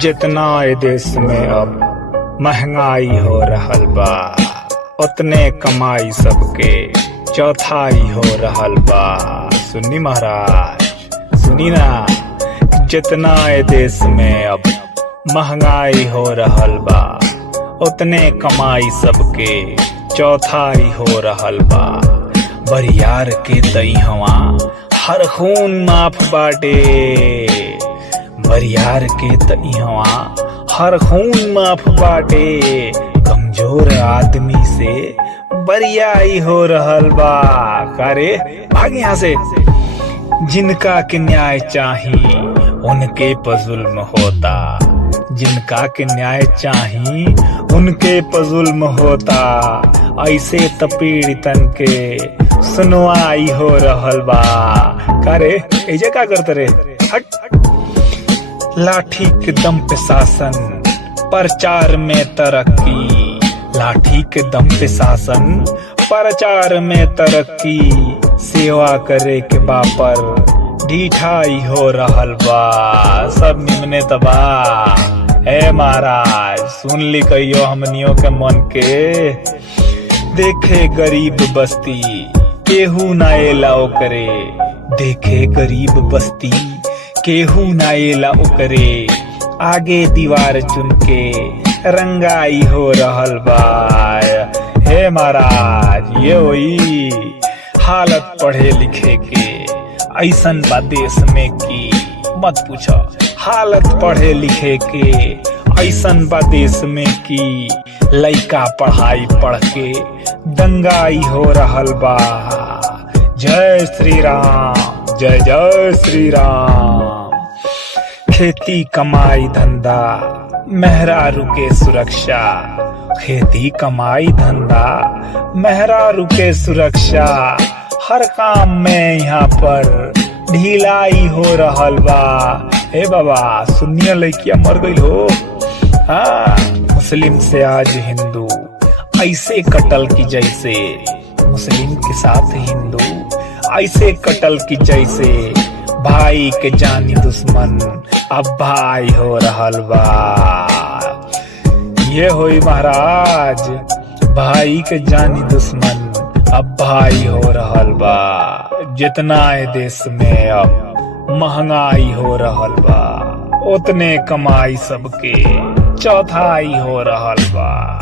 जितना ए देश में अब महंगाई हो रहल बा, उतने कमाई सबके चौथाई हो रहल बा। सुनी महाराज, सुनी ना। जितना ए देश में अब महंगाई हो रहल बा, उतने कमाई सबके चौथाई हो रहल बा। बरियार के दईहवा हर खून माफ बाटे, बरियार के तईहवा हर खून माफ बाटे। कमजोर आदमी से बरियाई हो रहल बा। करे भाग यहाँ से। जिनका के न्याय चाही उनके पर जुल्म होता, जिनका के न्याय चाही उनके पर जुल्म होता। ऐसे त पीड़ितन के सुनवाई हो रहल बा। करे ऐसे का करते रे? हट। लाठी के दम पे शासन, प्रचार में तरक्की। लाठी के दम पे शासन, प्रचार में तरक्की। सेवा करे के बापर ढिठाई हो रहल बा। सब निमने तबा। ए महाराज, सुन ली कहियो हमनियों के मन के। देखे गरीब बस्ती केहू ना एला ओकरे, देखे गरीब बस्ती केहू ना एला ओकरे। आगे दीवार चुन के रंगाई हो रहल बा। हे महाराज, ये वही हालत पढ़े लिखे के ऐसन बा देश में की मत पूछो। हालत पढ़े लिखे के ऐसन बा देश में की लइका पढ़ाई पढ़ के दंगाई हो रहल बा। जय श्री राम, जय जय श्री राम। खेती कमाई धंधा मेहरारू के सुरक्षा, खेती कमाई धंधा मेहरारू के सुरक्षा। हर काम में यहाँ पर ढिलाई हो रहल बा। हे बाबा, सुनिए लड़कियां मर गई हो। हाँ, मुस्लिम से आज हिंदू ऐसे कटल की जैसे, मुस्लिम के साथ हिंदू ऐसे कटल की जैसे। भाई के जानी दुश्मन अब भाई हो रहल बा। ये होई महाराज, भाई के जानी दुश्मन अब भाई हो रहल बा। जितना ए देश में अब महंगाई हो रहल बा, उतने कमाई सबके चौथाई हो रहल बा।